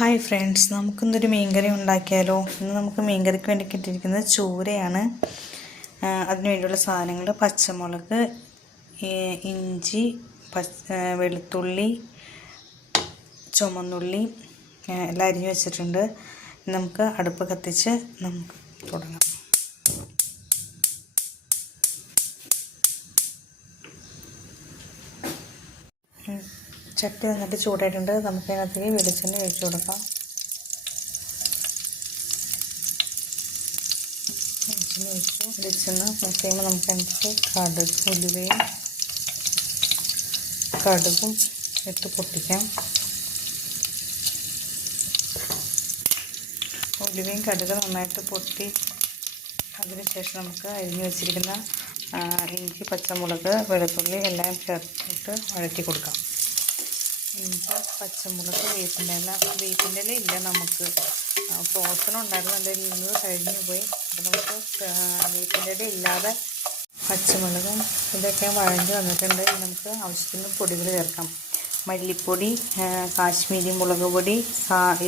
Hi friends, നമുക്കിന്നൊരു മീൻകറി ഉണ്ടാക്കിയാലോ. ഇന്ന് നമുക്ക് മീൻകറിക്ക് വേണ്ടി കിട്ടിയിരിക്കുന്നത് ചൂരയാണ്. അതിന് വേണ്ടിയുള്ള സാധനങ്ങൾ: പച്ചമുളക്, ഇഞ്ചി, വെളുത്തുള്ളി, ചുമന്നുള്ളി എല്ലാം അരിഞ്ഞ് വെച്ചിട്ടുണ്ട്. നമുക്ക് അടുപ്പ് കത്തിച്ച് നമുക്ക് തുടങ്ങാം. ചട്ടി നന്നായിട്ട് ചൂടായിട്ടുണ്ട്. നമുക്കതിനകത്തേക്ക് വെളിച്ചെണ്ണ ഒഴിച്ചു കൊടുക്കാം. വെളിച്ചെണ്ണ കഴിയുമ്പോൾ നമുക്കതിനകത്ത് കടുകും ഇട്ട് പൊട്ടിക്കാം. ഉലുവയും കടുക് നന്നായിട്ട് പൊട്ടി അതിനുശേഷം നമുക്ക് അരിഞ്ഞു വെച്ചിരിക്കുന്ന ഇഞ്ചി, പച്ചമുളക്, വെളുത്തുള്ളി എല്ലാം ചേർത്തിട്ട് വഴറ്റി കൊടുക്കാം. ഇഞ്ചി, പച്ചമുളക്, വേപ്പിൻ്റെ ഇല ഇല്ല, നമുക്ക് ഫ്രോസൺ ഉണ്ടായിരുന്നു, എൻ്റെ നിന്ന് കഴിഞ്ഞു പോയി. അപ്പോൾ നമുക്ക് വേപ്പിൻ്റെ ഇല ഇല്ലാതെ പച്ചമുളകും ഇതൊക്കെ വഴഞ്ഞ് വന്നിട്ടുണ്ട്. നമുക്ക് ആവശ്യത്തിന് പൊടികൾ ചേർക്കാം. മല്ലിപ്പൊടി, കാശ്മീരി മുളക് പൊടി,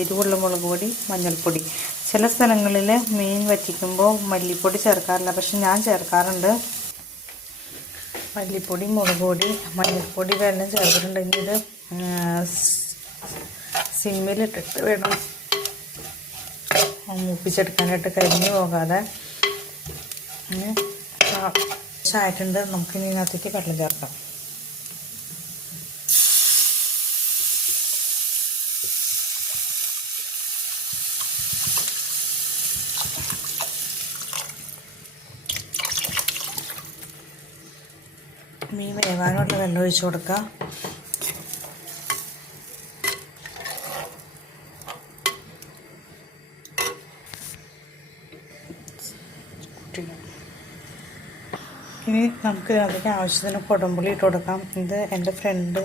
എരിവുള്ള മുളക് പൊടി, മഞ്ഞൾപ്പൊടി. ചില സ്ഥലങ്ങളിൽ മീൻ വറ്റിക്കുമ്പോൾ മല്ലിപ്പൊടി ചേർക്കാറില്ല, പക്ഷെ ഞാൻ ചേർക്കാറുണ്ട്. മല്ലിപ്പൊടി, മുളക് പൊടി, മഞ്ഞൾപ്പൊടി ഇതെല്ലാം ചേർത്തിട്ടുണ്ടെങ്കിൽ ഇത് സിമ്മിലിട്ടിട്ട് വേണം മൂപ്പിച്ചെടുക്കാനായിട്ട്, കരിഞ്ഞു പോകാതെ. ആയിട്ടുണ്ട്. നമുക്കിനി ഇതിനകത്തേക്ക് വെള്ളം ചേർക്കാം. മീൻ വേവാനുള്ള വെള്ളം ഒഴിച്ച് കൊടുക്കുക. ഇനി നമുക്ക് അതിന് ആവശ്യത്തിന് കുടംപുളി ഇട്ട് കൊടുക്കാം. ഇത് എൻ്റെ ഫ്രണ്ട്,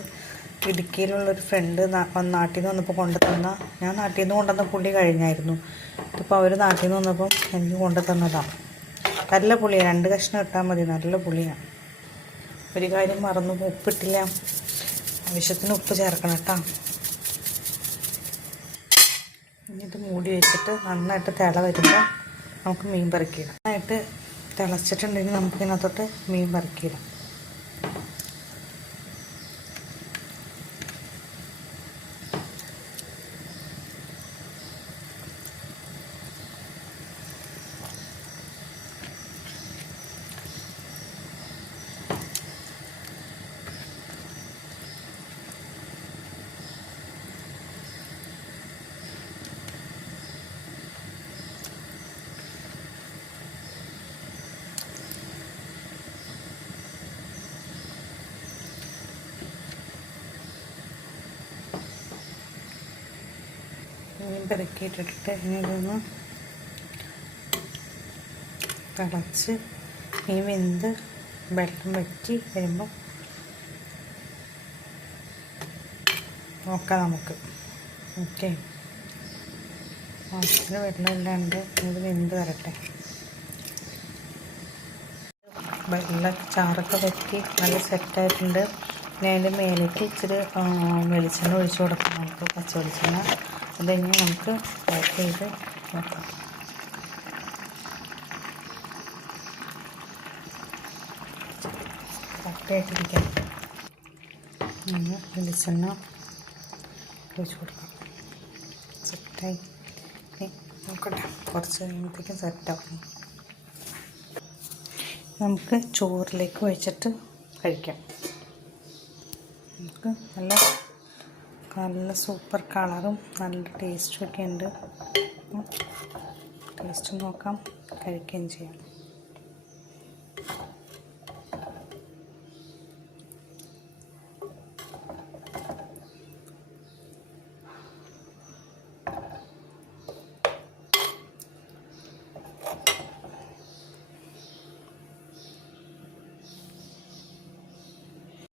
ഇടുക്കിയിലുള്ളൊരു ഫ്രണ്ട് നാട്ടിൽ നിന്ന് വന്നപ്പോൾ കൊണ്ടു തന്ന, ഞാൻ നാട്ടിൽ നിന്ന് കൊണ്ടുവന്ന പുളി കഴിഞ്ഞായിരുന്നു. ഇതിപ്പോൾ അവർ നാട്ടിൽ നിന്ന് വന്നപ്പം എനിക്ക് കൊണ്ടു തന്നതാണ്. നല്ല പുളിയാണ്, 2 കഷ്ണം ഇട്ടാൽ മതി, നല്ല പുളിയാണ്. ഒരു കാര്യം മറന്നു, ഉപ്പിട്ടില്ല. ആവശ്യത്തിന് ഉപ്പ് ചേർക്കണം കേട്ടോ. ഇനി ഇത് മൂടി വെച്ചിട്ട് നന്നായിട്ട് തിള വരുമ്പോൾ നമുക്ക് മീൻ പറിക്കിടാം. നന്നായിട്ട് തിളച്ചിട്ടുണ്ടെങ്കിൽ നമുക്ക് ഇതിനകത്തോട്ട് മീൻ പറിക്കിടാം. മീൻ പെറുക്കിയിട്ടിട്ട് ഇനി ഇതൊന്ന് തിളച്ച് മീൻ വെന്ത് വെള്ളം വറ്റി വരുമ്പോൾ നോക്കാം നമുക്ക്. ഓക്കെ, ആവശ്യത്തിന് വെള്ളം ഇല്ലാണ്ട് ഇത് വെന്ത് വരട്ടെ. വെള്ളം ചാറൊക്കെ വറ്റി നല്ല സെറ്റായിട്ടുണ്ട്. പിന്നെ അതിൻ്റെ മേലേക്ക് ഇച്ചിരി വെളിച്ചെണ്ണ ഒഴിച്ച് കൊടുക്കാം. നമുക്ക് പച്ച വെളിച്ചെണ്ണ അതെങ്ങനെ നമുക്ക് പാക്ക് ചെയ്ത് നോക്കാം. കറക്റ്റായിട്ടിരിക്കാം. വെളിച്ചെണ്ണ ഒഴിച്ച് കൊടുക്കാം. സെറ്റായി. നോക്കട്ടെ, കുറച്ച് കഴിയുമ്പോഴത്തേക്കും സെറ്റാവും. നമുക്ക് ചോറിലേക്ക് ഒഴിച്ചിട്ട് കഴിക്കാം. നമുക്ക് നല്ല സൂപ്പർ കളറും നല്ല ടേസ്റ്റും ഒക്കെ ഉണ്ട്. ടേസ്റ്റ് നോക്കാം, കഴിക്കുകയും ചെയ്യാം.